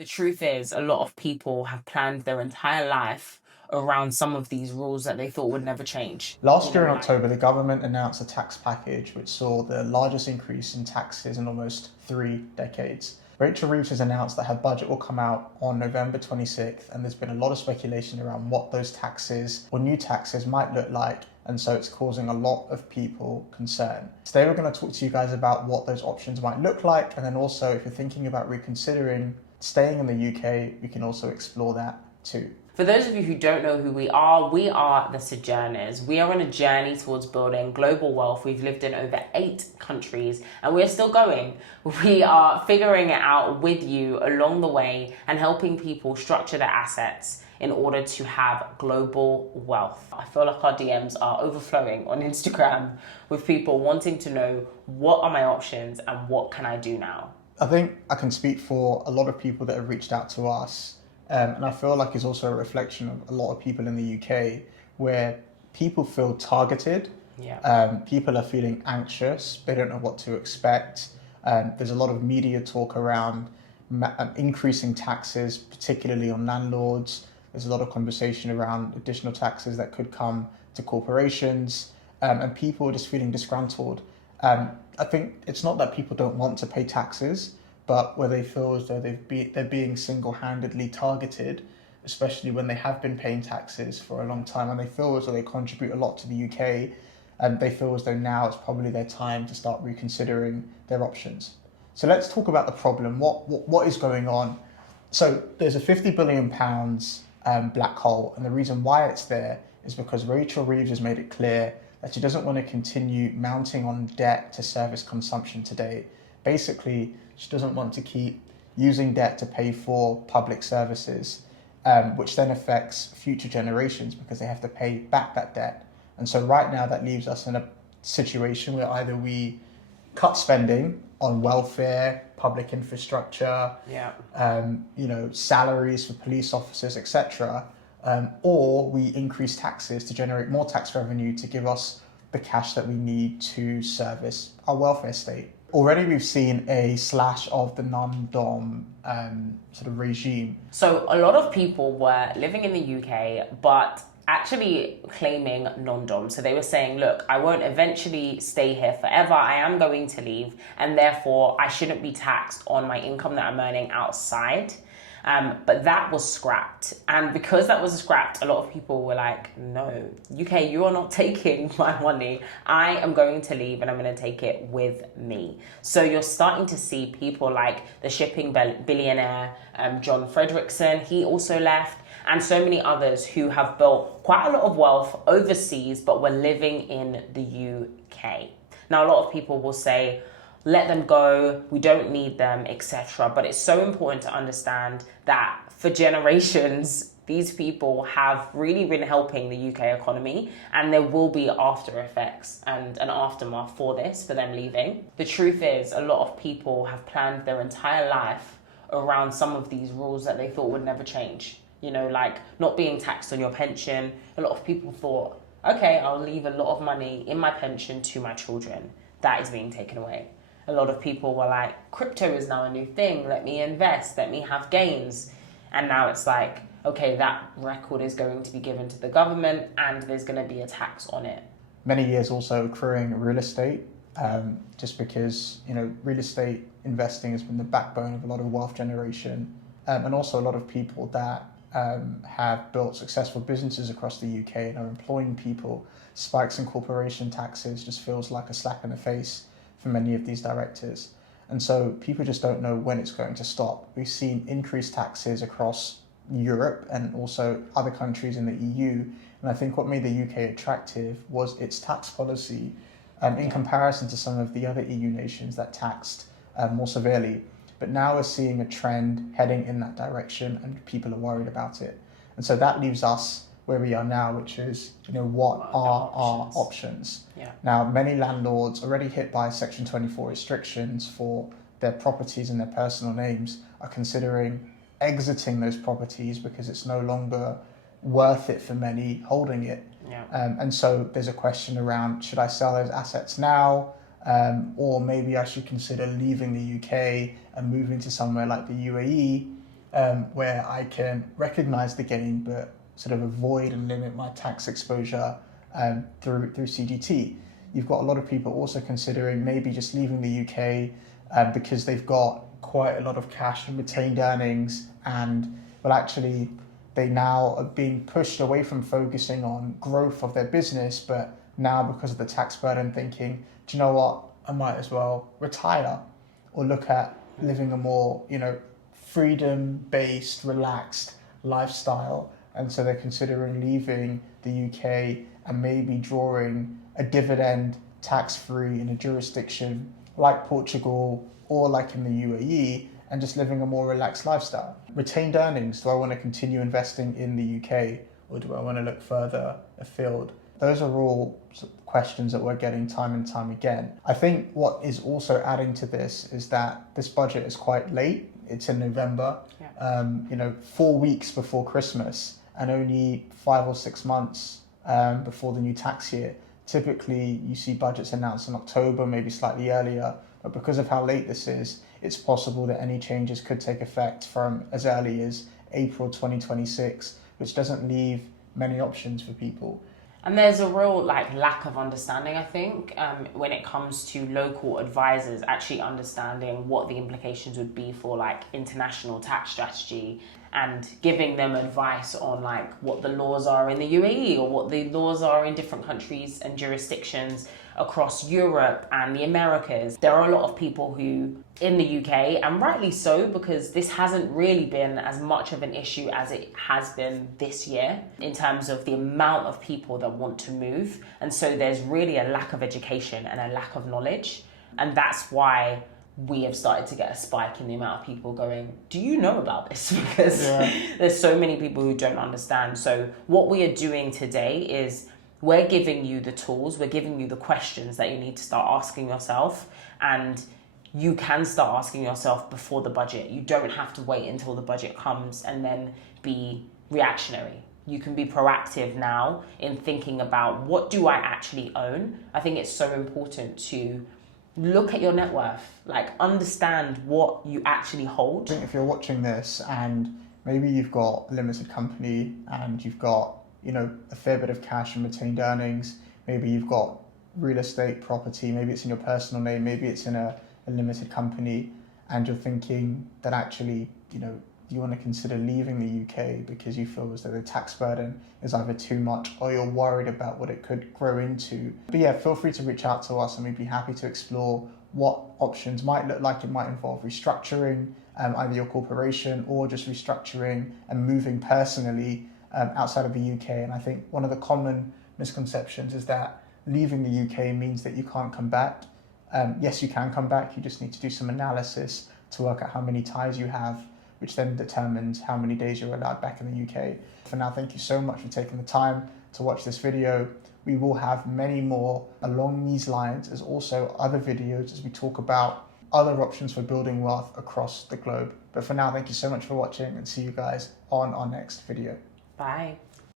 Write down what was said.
The truth is, a lot of people have planned their entire life around some of these rules that they thought would never change. Last year in October, the government announced a tax package which saw the largest increase in taxes in almost 3 decades. Rachel Reeves has announced that her budget will come out on November 26th, and there's been a lot of speculation around what those taxes or new taxes might look like, and so it's causing a lot of people concern. Today we're going to talk to you guys about what those options might look like, and then also if you're thinking about reconsidering staying in the UK, we can also explore that too. For those of you who don't know who we are the Sojourners. We are on a journey towards building global wealth. We've lived in over 8 countries and we're still going. We are figuring it out with you along the way and helping people structure their assets in order to have global wealth. I feel like our DMs are overflowing on Instagram with people wanting to know what are my options and what can I do now. I think I can speak for a lot of people that have reached out to us. And I feel like it's also a reflection of a lot of people in the UK where people feel targeted. People are feeling anxious. They don't know what to expect. There's a lot of media talk around increasing taxes, particularly on landlords. There's a lot of conversation around additional taxes that could come to corporations. And people are just feeling disgruntled. I think it's not that people don't want to pay taxes, but where they feel as though they're being single-handedly targeted, especially when they have been paying taxes for a long time and they feel as though they contribute a lot to the UK, and they feel as though now it's probably their time to start reconsidering their options. So let's talk about the problem. What is going on? So there's a £50 billion black hole, and the reason why it's there is because Rachel Reeves has made it clear that she doesn't want to continue mounting on debt to service consumption today. Basically, she doesn't want to keep using debt to pay for public services, which then affects future generations because they have to pay back that debt. And so right now that leaves us in a situation where either we cut spending on welfare, public infrastructure, salaries for police officers, etc., or we increase taxes to generate more tax revenue to give us the cash that we need to service our welfare state. Already we've seen a slash of the non-dom sort of regime. So a lot of people were living in the UK, but actually claiming non-dom. So they were saying, look, I won't eventually stay here forever. I am going to leave, and therefore I shouldn't be taxed on my income that I'm earning outside. But that was scrapped. And because that was scrapped, a lot of people were like, no, UK, you are not taking my money. I am going to leave and I'm going to take it with me. So you're starting to see people like the shipping billionaire, John Frederickson, he also left, and so many others who have built quite a lot of wealth overseas, but were living in the UK. Now, a lot of people will say, let them go, we don't need them, etc. But it's so important to understand that for generations, these people have really been helping the UK economy, and there will be after effects and an aftermath for this, for them leaving. The truth is, a lot of people have planned their entire life around some of these rules that they thought would never change. You know, like not being taxed on your pension. A lot of people thought, okay, I'll leave a lot of money in my pension to my children. That is being taken away. A lot of people were like, crypto is now a new thing. Let me invest. Let me have gains. And now it's like, okay, that record is going to be given to the government and there's going to be a tax on it. Many years also accruing real estate, just because, real estate investing has been the backbone of a lot of wealth generation. And also a lot of people that have built successful businesses across the UK and are employing people. Spikes in corporation taxes just feels like a slap in the face for many of these directors. And so people just don't know when it's going to stop. We've seen increased taxes across Europe and also other countries in the EU. And I think what made the UK attractive was its tax policy in comparison to some of the other EU nations that taxed more severely. But now we're seeing a trend heading in that direction and people are worried about it. And so that leaves us where we are now, which is, what are our options? Now, many landlords already hit by Section 24 restrictions for their properties in their personal names are considering exiting those properties because it's no longer worth it for many holding it. And so there's a question around, should I sell those assets now? Or maybe I should consider leaving the UK and moving to somewhere like the UAE, where I can recognize the gain but sort of avoid and limit my tax exposure through CGT. You've got a lot of people also considering maybe just leaving the UK because they've got quite a lot of cash and retained earnings, and well, actually they now are being pushed away from focusing on growth of their business, but now because of the tax burden thinking, do you know what, I might as well retire or look at living a more, freedom-based, relaxed lifestyle. And so they're considering leaving the UK and maybe drawing a dividend tax-free in a jurisdiction like Portugal or like in the UAE and just living a more relaxed lifestyle. Retained earnings, do I want to continue investing in the UK or do I want to look further afield? Those are all questions that we're getting time and time again. I think what is also adding to this is that this budget is quite late. It's in November, 4 weeks before Christmas and only 5 or 6 months before the new tax year. Typically, you see budgets announced in October, maybe slightly earlier, but because of how late this is, it's possible that any changes could take effect from as early as April 2026, which doesn't leave many options for people. And there's a real lack of understanding, I think, when it comes to local advisors actually understanding what the implications would be for international tax strategy and giving them advice on what the laws are in the UAE or what the laws are in different countries and jurisdictions across Europe and the Americas. There are a lot of people who in the UK, and rightly so, because this hasn't really been as much of an issue as it has been this year in terms of the amount of people that want to move. And so there's really a lack of education and a lack of knowledge. And that's why we have started to get a spike in the amount of people going, do you know about this? Because there's so many people who don't understand. So what we are doing today is we're giving you the tools, we're giving you the questions that you need to start asking yourself, and you can start asking yourself before the budget. You don't have to wait until the budget comes and then be reactionary. You can be proactive now in thinking about, what do I actually own? I think it's so important to look at your net worth, understand what you actually hold. I think if you're watching this and maybe you've got a limited company and you've got a fair bit of cash and retained earnings, maybe you've got real estate property, maybe it's in your personal name, maybe it's in a limited company, and you're thinking that actually, you want to consider leaving the UK because you feel as though the tax burden is either too much or you're worried about what it could grow into. But yeah, feel free to reach out to us and we'd be happy to explore what options might look like. It might involve restructuring either your corporation or just restructuring and moving personally outside of the UK. And I think one of the common misconceptions is that leaving the UK means that you can't come back. Yes, you can come back. You just need to do some analysis to work out how many ties you have, which then determines how many days you're allowed back in the UK. For now, thank you so much for taking the time to watch this video. We will have many more along these lines, as also other videos as we talk about other options for building wealth across the globe. But for now, thank you so much for watching and see you guys on our next video. Bye.